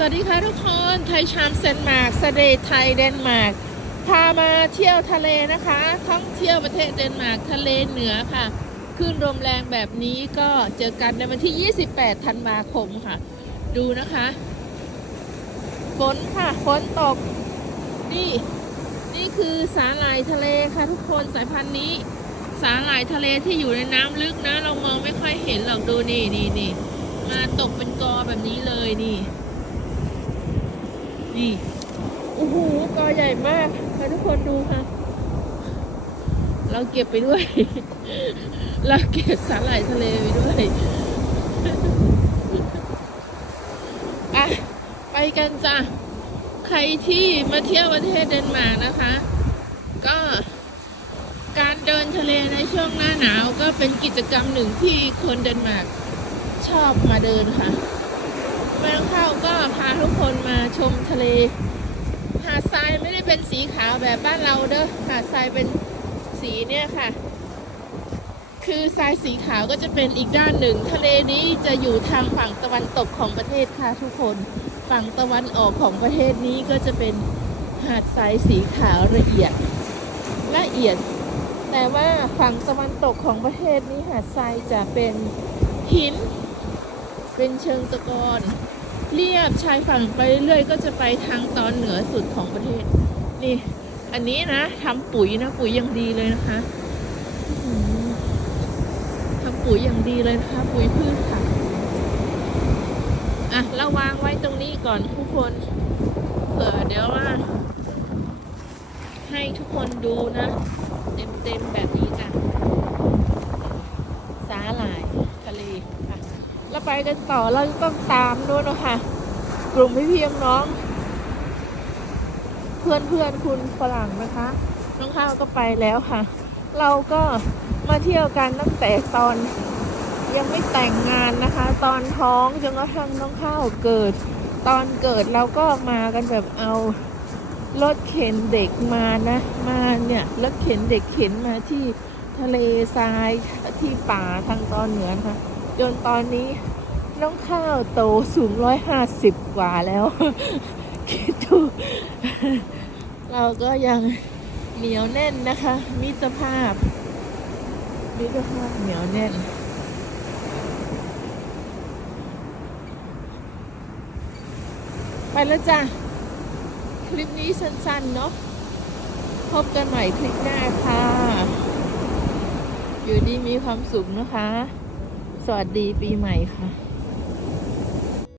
สวัสดีค่ะทุกคนไทยชามเซนมาร์กสเดไทยเดนมาร์กพามาเที่ยวทะเลนะคะ ท่องเที่ยวประเทศเดนมาร์กทะเลเหนือค่ะคลื่นลมแรงแบบนี้ก็เจอกันในวันที่ 28 ธันวาคมค่ะ ดูนะคะฝนค่ะฝนตก นี่นี่คือสาหร่ายทะเลค่ะทุกคนสายพันธุ์นี้ สาหร่ายทะเลที่อยู่ในน้ำลึกนะ เรามองไม่ค่อยเห็นหรอกดูนี่นี่นี่มาตกเป็นกอแบบนี้เลยนี่ นี่โอ้โหกอใหญ่มากค่ะทุกคนดูค่ะ เราเก็บไปด้วย เราเก็บสาหร่ายทะเลไปด้วยอะไปกันจ้ะ ใครที่มาเที่ยวประเทศเดนมาร์กนะคะ ก็การเดินทะเลในช่วงหน้าหนาวก็เป็นกิจกรรมหนึ่งที่คนเดนมาร์กชอบมาเดินค่ะ ม่เข้าก็พาทุกคนมาชมทะเล หาดทรายไม่ได้เป็นสีขาวแบบบ้านเราเด้อหาดทรายเป็นสีเนี่ยค่ะ คือทรายสีขาวก็จะเป็นอีกด้านหนึ่ง ทะเลนี้จะอยู่ทางฝั่งตะวันตกของประเทศค่ะทุกคน ฝั่งตะวันออกของประเทศนี้ก็จะเป็นหาดทรายสีขาวละเอียดละเอียด แต่ว่าฝั่งตะวันตกของประเทศนี้หาดทรายจะเป็นหิน เป็นเชิงตะกอนเรียบชายฝั่งไปเรื่อยก็จะไปทางตอนเหนือสุดของประเทศ นี่ อันนี้นะทำปุ๋ยนะปุ๋ยอย่างดีเลยนะคะทำปุ๋ยอย่างดีเลยนะคะ ปุ๋ยพืชค่ะอะเราวางไว้ตรงนี้ก่อนทุกคนเผื่อเดี๋ยวว่า ให้ทุกคนดูนะ เต็มๆแบบนี้กันสาหร่ายทะเลค่ะ เรา ไปกันต่อเราจะต้องตามด้วยนะคะกลุ่มพี่พี่น้อง เพื่อนเพื่อนๆคุณฝรั่งนะคะ น้องข้าวก็ไปแล้วค่ะ เราก็มาเที่ยวกันตั้งแต่ตอนยังไม่แต่งงานนะคะ ตอนท้องจนกระทั่งน้องข้าวเกิด ตอนเกิดเราก็มากันแบบเอารถเข็นเด็กมานะ มาเนี่ยรถเข็นเด็กเข็นมาที่ทะเลทรายที่ป่าทางตอนเหนือนะคะจนตอนนี้ น้องข้าวโตสูงร้อยห้าสิบกว่าแล้ว คิดดู เราก็ยังเหนียวแน่นนะคะ มิตรภาพ มิตรภาพเหนียวแน่นไปแล้วจ้ะ คลิปนี้สั้นๆเนาะพบกันใหม่คลิปหน้าค่ะ อยู่ดีมีความสุขนะคะ สวัสดีปีใหม่ค่ะ